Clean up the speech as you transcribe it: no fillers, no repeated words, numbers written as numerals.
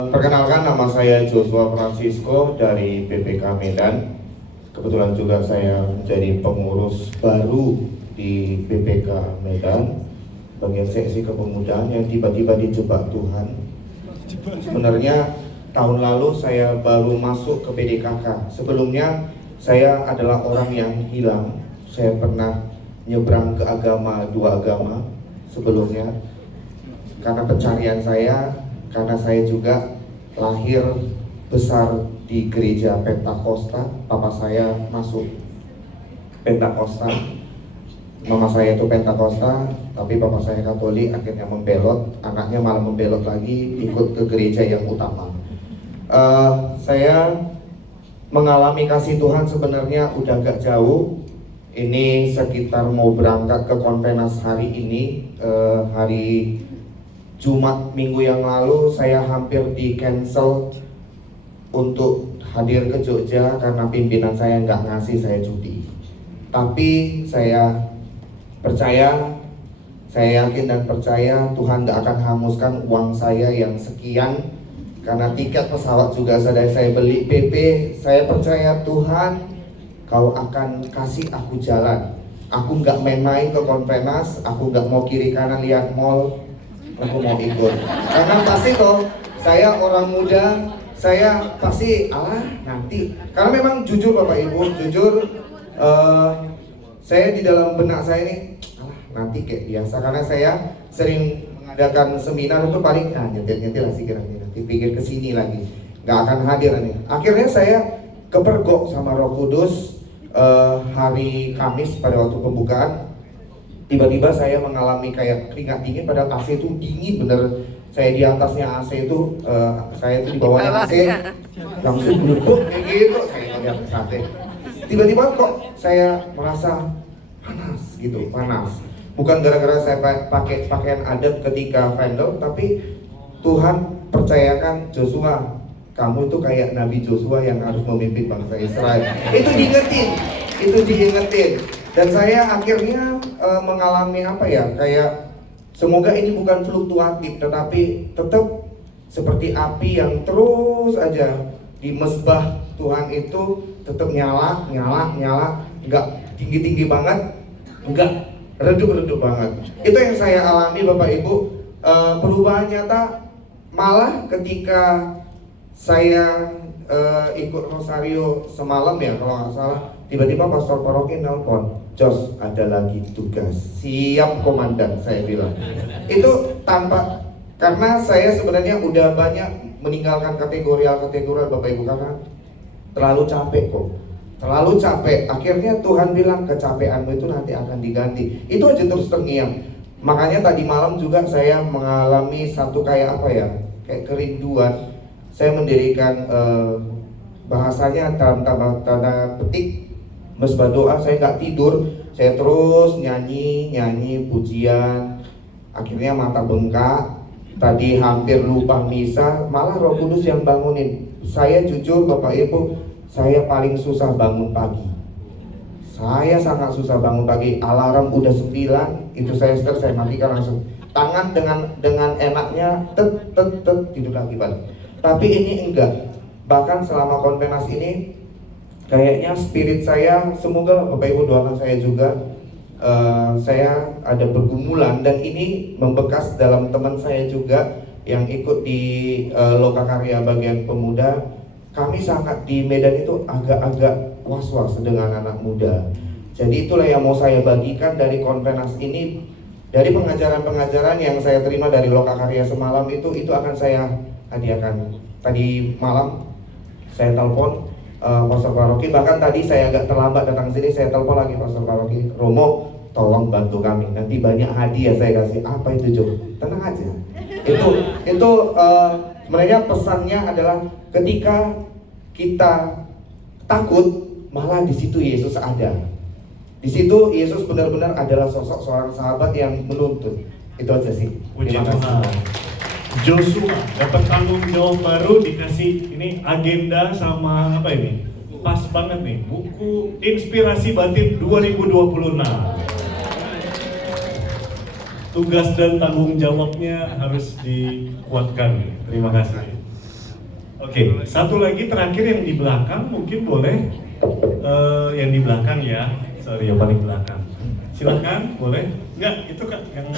Perkenalkan, nama saya Joshua Francisco dari BPK Medan. Kebetulan juga saya menjadi pengurus baru di BPK Medan, bagian seksi kepemudaan yang tiba-tiba dijebak Tuhan. Sebenarnya tahun lalu saya baru masuk ke BDKK. Sebelumnya saya adalah orang yang hilang. Saya pernah nyebrang ke dua agama sebelumnya. Karena pencarian saya, karena saya juga lahir besar di gereja Pentakosta. Papa saya masuk Pentakosta, mama saya itu Pentakosta, tapi papa saya Katolik. Akhirnya membelot, anaknya malah membelot lagi ikut ke gereja yang utama. Saya mengalami kasih Tuhan sebenarnya udah gak jauh. Ini sekitar mau berangkat ke Konvenas hari ini, hari Jumat minggu yang lalu saya hampir di cancel untuk hadir ke Jogja karena pimpinan saya nggak ngasih saya cuti. Tapi saya percaya, saya yakin dan percaya Tuhan nggak akan hanguskan uang saya yang sekian. Karena tiket pesawat juga sudah saya beli PP. Saya percaya Tuhan, Kau akan kasih aku jalan. Aku nggak main-main ke Konvenas, aku nggak mau kiri kanan lihat mall. Aku mau ikut, karena pasti toh saya orang muda, saya pasti nanti, karena memang jujur Bapak Ibu, jujur saya di dalam benak saya ini nanti kayak biasa, karena saya sering mengadakan seminar itu paling nyetir lah sih nanti pikir kesini lagi, nggak akan hadir nih. Akhirnya saya kepergok sama Roh Kudus hari Kamis pada waktu pembukaan. Tiba-tiba saya mengalami kayak keringat dingin, padahal AC itu dingin bener. Saya di atasnya AC itu, saya itu di bawahnya AC, langsung berduk kayak gitu. Saya ngeliat sate. Tiba-tiba kok saya merasa panas gitu, panas. Bukan gara-gara saya pakai pakaian adat ketika vandal, tapi Tuhan percayakan Joshua, kamu itu kayak Nabi Joshua yang harus memimpin bangsa Israel. Itu diingetin. Dan saya akhirnya mengalami kayak semoga ini bukan fluktuatif, tetapi tetap seperti api yang terus aja di mesbah Tuhan itu tetap nyala, nggak tinggi banget, nggak redup banget. Itu yang saya alami Bapak Ibu. Perubahan nyata malah ketika saya ikut rosario semalam ya kalau nggak salah, tiba-tiba pastor paroki nelpon, Jos ada lagi tugas, siap komandan, saya bilang. Itu tanpa, karena saya sebenarnya udah banyak meninggalkan kategorial Bapak Ibu, karena terlalu capek. Akhirnya Tuhan bilang kecapeanmu itu nanti akan diganti. Itu aja terus terngiang. Makanya tadi malam juga saya mengalami satu kayak kerinduan. Saya mendirikan bahasanya dalam tanda petik mesbah doa. Saya nggak tidur, saya terus nyanyi pujian. Akhirnya mata bengkak, tadi hampir lupa misa, malah Roh Kudus yang bangunin. Saya jujur Bapak Ibu, saya paling susah bangun pagi. Saya sangat susah bangun pagi. Alarm udah 9, itu saya matikan langsung. Tangan dengan enaknya tet tidur lagi balik. Tapi ini enggak. Bahkan selama konvenas ini kayaknya spirit saya, semoga Bapak Ibu doakan saya juga, saya ada pergumulan, dan ini membekas dalam teman saya juga yang ikut di Lokakarya bagian pemuda. Kami sangat di Medan itu agak-agak was-was dengan anak muda. Jadi itulah yang mau saya bagikan dari konvenas ini, dari pengajaran-pengajaran yang saya terima dari Lokakarya semalam itu akan saya hadiahkan. Tadi malam saya telepon Pastor Paroki, bahkan tadi saya agak terlambat datang sini, saya telepon lagi Pastor Paroki, Romo tolong bantu kami, nanti banyak hadiah saya kasih. Apa itu Jo? Tenang aja. Itu sebenarnya pesannya adalah ketika kita takut, malah di situ Yesus ada. Di situ Yesus benar-benar adalah sosok seorang sahabat yang menuntun. Itu aja sih. Terima kasih. Joshua dapat tanggung jawab baru, dikasih ini agenda sama apa ini? Pas banget nih, buku Inspirasi Batin 2026. Tugas dan tanggung jawabnya harus dikuatkan. Terima kasih. Oke, satu lagi terakhir yang di belakang mungkin boleh yang di belakang ya. Sorry, yang paling belakang. Silahkan, boleh? Enggak, itu Kak yang